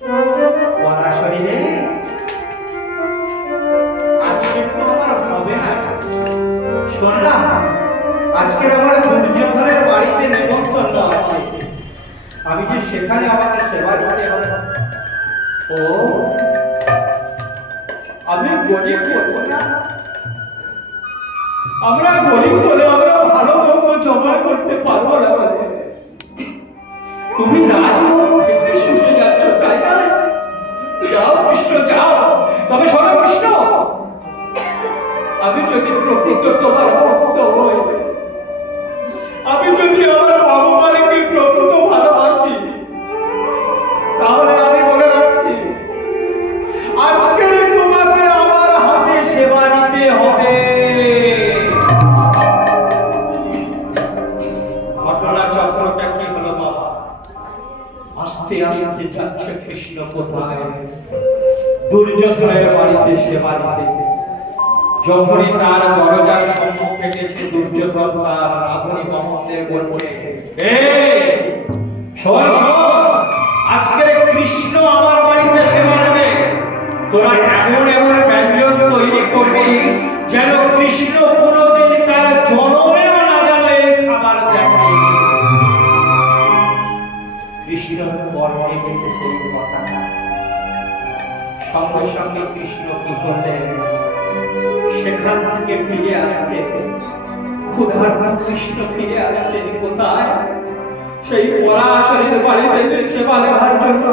পরাশরী রে, আজকে তো আমার হবে না। শুনলাম আজকের আমার দুর্যোধনের বাড়িতে নিমন্ত্রণ আছে, আমি যে সেখানে আমাকে সেবা দিতে হবে। ও আমি গরিব বলবো না, আমরা গরিব বলে আমরা ভালো মন্দ জমা করতে পারবো না বলে তুমি রাজভোগ খেতে শুনে যাচ্ছ, তাই না? যাও কৃষ্ণ যাও, তবে শোনো কৃষ্ণ, আমি যদি প্রকৃত তোমার ভক্ত হই, আমি যদি আমার ভগবানকে প্রকৃত ভালোবাসি, তাহলে আমি বলে রাখছি আজকে তোমাকে আমার হাতে সেবা নিতে হবে। ঘটনা চক্রটা কি হলো বাবা? আস্তে আস্তে যাচ্ছে কৃষ্ণ কোথায়? দুর্যোধনের বাড়িতে সেবা দিতে। যখনই তার দরজার সম্মুখে গেছে দুর্যোধন, তার রাধুনী মহম্মদের বলছে, শোন শোন, আজকের কৃষ্ণ আমার বাড়িতে সেবা নেবে। তোরা এমন এমন ব্যঞ্জন তৈরি করবি যেন কৃষ্ণ কোনদিন তার জন্মেও না যেন এই খাবার দেখে। কৃষ্ণ বর্ণে গেছে সেই কথা। সঙ্গে সঙ্গে কৃষ্ণ কি করলেন? সেখান থেকে ফিরে আসছে ক্ষুধার্ত কৃষ্ণ, ফিরে আসছেন কোথায়? সেই পরাশরীর বাড়িতে সেবা নেওয়ার জন্য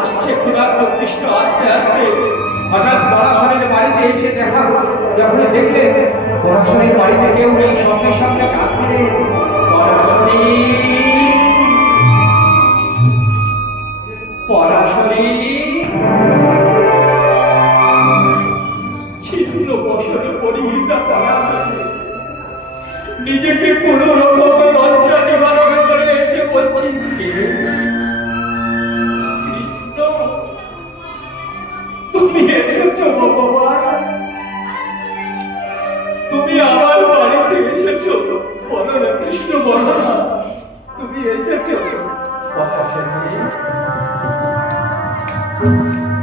আসছে ক্ষুধার্ত কৃষ্ণ। আস্তে আস্তে হঠাৎ পরাশরীর বাড়িতে এসে দেখা, যখন দেখলে পরাশরীর বাড়িতে কেউ নেই, সঙ্গে সঙ্গে ডাক দিলেন, পরাশরী পরাশরী। ছিন্ন বসনে পরিহিতা পরাশরী নিজেকে কোন রকম লজ্জা নিবারণ করে এসে বলছি, কৃষ্ণ তুমি এসেছো ভগবান, তুমি আমার বাড়িতে এসেছো, বলো না কৃষ্ণ, বলো না তুমি এসেছো।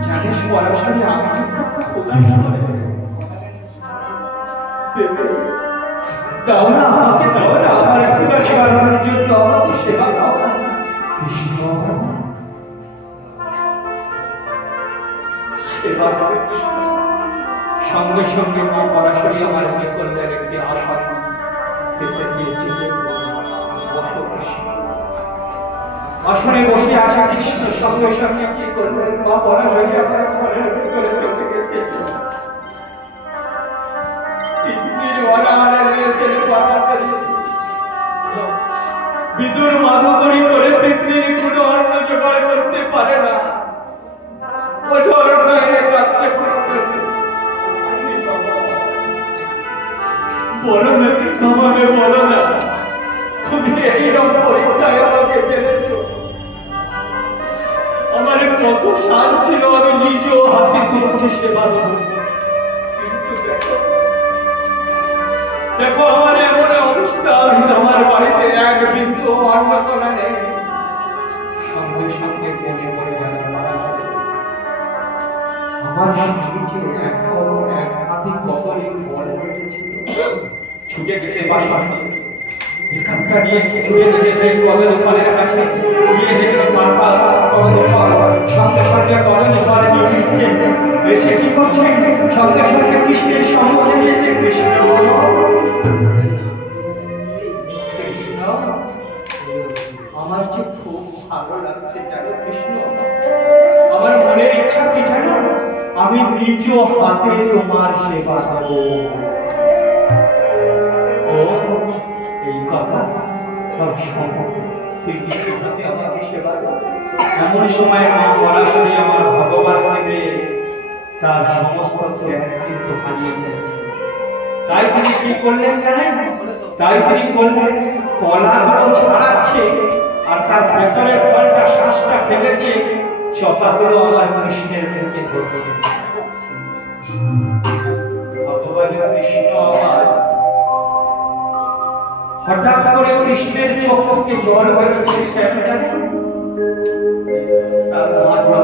জানিস পরাশরী, আমি দাও না আমাকে, দাও না আমার ক্ষুধা নিবারণের জন্য আমাকে সেবা দাও না কৃষ্ণ। সেবা সঙ্গে সঙ্গে মা পরাশরী আমার কি করলেন? একটি আসন পেতে দিয়েছিলেন। বসো কৃষ্ণ। আসনে বসে আছে কৃষ্ণ, সঙ্গে সঙ্গে কি করলেন? মা পরাশরী আমার ঘরের ভিতরে চলে গেছে। বিদুর মাধুকরী করে তিন্দির কোনো অন্ন জোগাড় করতে পারে না, বলো না আমাকে, বলো না তুমি এইরকম পরীক্ষায় আমাকে ফেলেছ। আমার কত সাল ছিল আমি নিজ হাতে তোমাকে সেবা দেব, কিন্তু দেখো আমার এমন অবস্থা, আমি আমার বাড়িতে এক বিন্দু অন্ন করা নেই। সঙ্গে সঙ্গে মনে পড়ে গেল আমার স্বামী যে এক হাতে কপালে বল রেখেছিল, ছুটে গেছে বাসা এখানটা নিয়ে ছুটে গেছে সেই কদল ফলের কাছে, গিয়ে দেখে মাথা কদল ফল, সঙ্গে সঙ্গে কদল ফল নিয়ে এসছেন। এসে কি করছেন? সঙ্গে সঙ্গে কৃষ্ণের সম্মুখে দিয়েছে। কৃষ্ণ কৃষ্ণ আমার যে খুব ভালো লাগছে জানো কৃষ্ণ, আমার মনের ইচ্ছা কি জানো? আমি নিজ হাতে তোমার সেবা দেব। ও এই কথা তুই নিজ হাতে আমাকে সেবা দেব? এমন সময় মা পরাশরী আমার ভগবান থেকে তার সমস্ত জ্ঞান কিন্তু হারিয়ে ফেলেছে। তাই তিনি কি করলেন জানেন? তাই তিনি করলেন কলাগুলো ছাড়াচ্ছে, আর তার ভেতরের ফলটা শ্বাসটা ফেলে দিয়ে চপাগুলো আমার কৃষ্ণের মুখে ধরছে। ভগবান কৃষ্ণ আবার হঠাৎ করে কৃষ্ণের চোখ থেকে জল বেরোচ্ছে, কেন জানেন? তার মা